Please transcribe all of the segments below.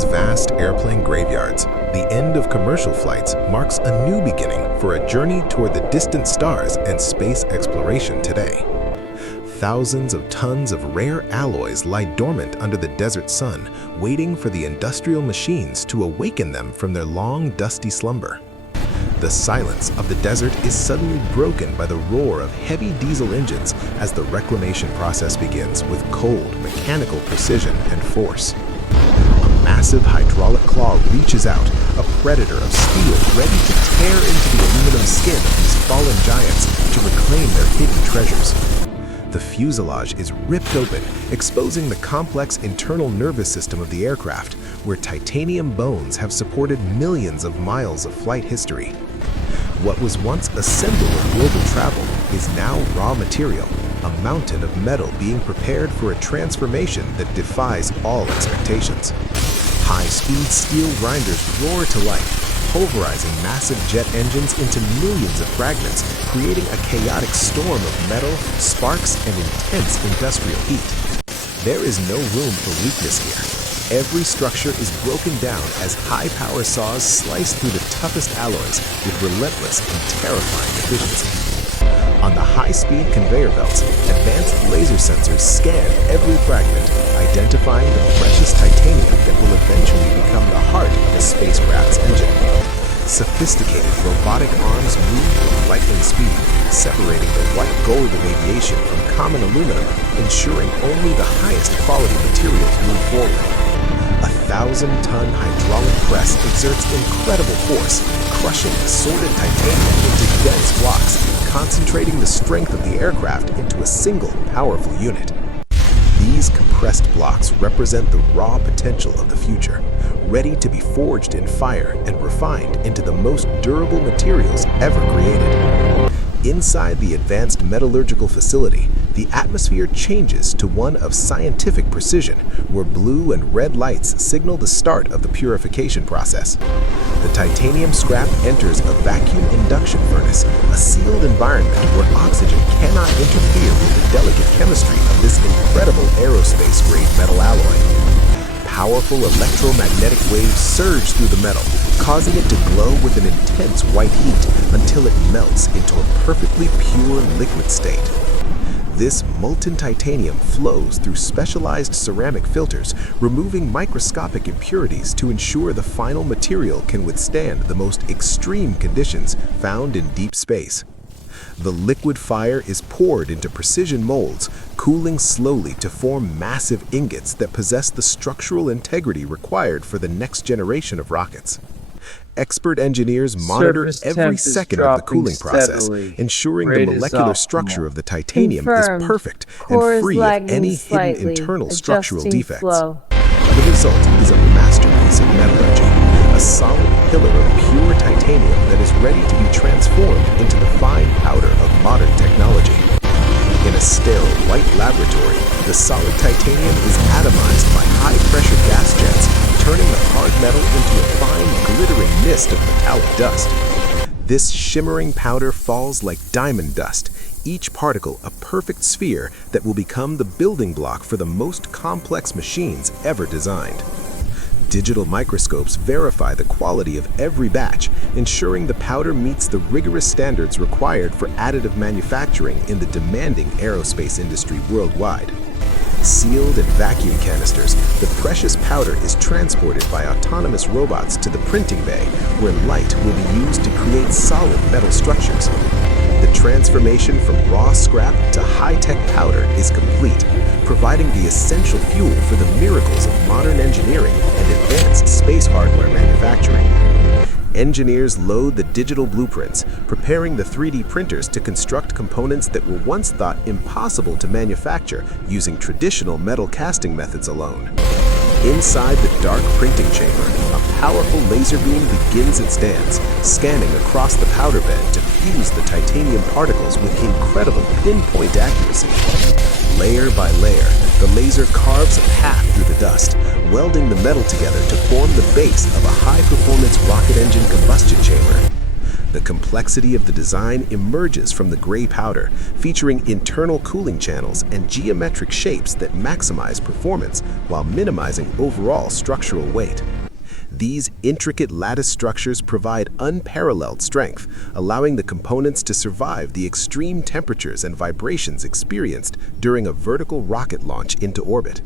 those vast airplane graveyards, the end of commercial flights marks a new beginning for a journey toward the distant stars and space exploration today. Thousands of tons of rare alloys lie dormant under the desert sun, waiting for the industrial machines to awaken them from their long, dusty slumber. The silence of the desert is suddenly broken by the roar of heavy diesel engines as the reclamation process begins with cold, mechanical precision and force. A massive hydraulic claw reaches out, a predator of steel ready to tear into the aluminum skin of these fallen giants to reclaim their hidden treasures. The fuselage is ripped open, exposing the complex internal nervous system of the aircraft, where titanium bones have supported millions of miles of flight history. What was once a symbol of global travel is now raw material, a mountain of metal being prepared for a transformation that defies all expectations. High-speed steel grinders roar to life, pulverizing massive jet engines into millions of fragments, creating a chaotic storm of metal, sparks, and intense industrial heat. There is no room for weakness here. Every structure is broken down as high-power saws slice through the toughest alloys with relentless and terrifying efficiency. On the high-speed conveyor belts, advanced laser sensors scan every fragment, identifying the precious titanium that will eventually become the heart of a spacecraft's engine. Sophisticated robotic arms move with lightning speed, separating the white gold of aviation from common aluminum, ensuring only the highest quality materials move forward. A 1,000-ton hydraulic press exerts incredible force, crushing assorted titanium into dense blocks, concentrating the strength of the aircraft into a single powerful unit. These compressed blocks represent the raw potential of the future, ready to be forged in fire and refined into the most durable materials ever created. Inside the advanced metallurgical facility, the atmosphere changes to one of scientific precision, where blue and red lights signal the start of the purification process. The titanium scrap enters a vacuum induction furnace, a sealed environment where oxygen cannot interfere with the delicate chemistry of this incredible aerospace-grade metal alloy. Powerful electromagnetic waves surge through the metal, causing it to glow with an intense white heat until it melts into a perfectly pure liquid state. This molten titanium flows through specialized ceramic filters, removing microscopic impurities to ensure the final material can withstand the most extreme conditions found in deep space. The liquid fire is poured into precision molds, cooling slowly to form massive ingots that possess the structural integrity required for the next generation of rockets. Expert engineers monitor every second of the cooling process, ensuring the molecular structure of the titanium is perfect and free of any hidden internal structural defects. The result is a masterpiece of metallurgy, a solid pillar of pure titanium that is ready to be transformed into the fine powder of modern technology. In a sterile white laboratory, the solid titanium is atomized by high-pressure gas jets, turning the hard metal into a fine, glittering mist of metallic dust. This shimmering powder falls like diamond dust, each particle a perfect sphere that will become the building block for the most complex machines ever designed. Digital microscopes verify the quality of every batch, ensuring the powder meets the rigorous standards required for additive manufacturing in the demanding aerospace industry worldwide. Sealed in vacuum canisters, the precious powder is transported by autonomous robots to the printing bay, where light will be used to create solid metal structures. The transformation from raw scrap to high-tech powder is complete, providing the essential fuel for the miracles of modern engineering and advanced space hardware manufacturing. Engineers load the digital blueprints, preparing the 3D printers to construct components that were once thought impossible to manufacture using traditional metal casting methods alone. Inside the dark printing chamber, a powerful laser beam begins its dance, scanning across the powder bed to fuse the titanium particles with incredible pinpoint accuracy. Layer by layer, the laser carves a path through the dust, welding the metal together to form the base of a high-performance rocket engine combustion chamber. The complexity of the design emerges from the gray powder, featuring internal cooling channels and geometric shapes that maximize performance while minimizing overall structural weight. These intricate lattice structures provide unparalleled strength, allowing the components to survive the extreme temperatures and vibrations experienced during a vertical rocket launch into orbit.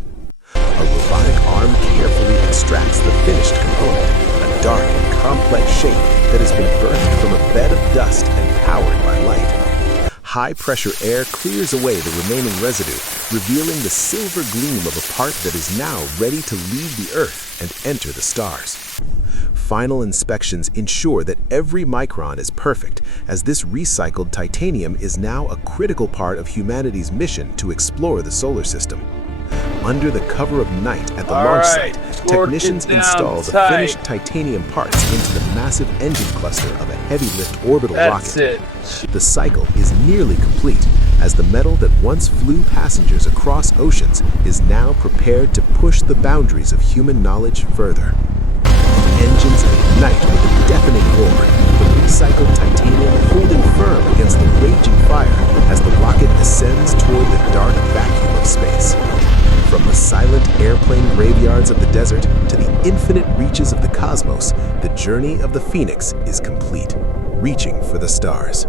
A robotic arm carefully extracts the finished component, a dark and complex shape that has been birthed from a bed of dust and powered by light. High-pressure air clears away the remaining residue, revealing the silver gleam of a part that is now ready to leave the Earth and enter the stars. Final inspections ensure that every micron is perfect, as this recycled titanium is now a critical part of humanity's mission to explore the solar system. Under the cover of night at the launch site, technicians install the finished titanium parts into the massive engine cluster of a heavy-lift orbital rocket. The cycle is nearly complete, as the metal that once flew passengers across oceans is now prepared to push the boundaries of human knowledge further. Engines ignite with a deafening roar, the recycled titanium holding firm against the raging fire as the rocket ascends toward the dark vacuum of space. From the silent airplane graveyards of the desert to the infinite reaches of the cosmos, the journey of the Phoenix is complete, reaching for the stars.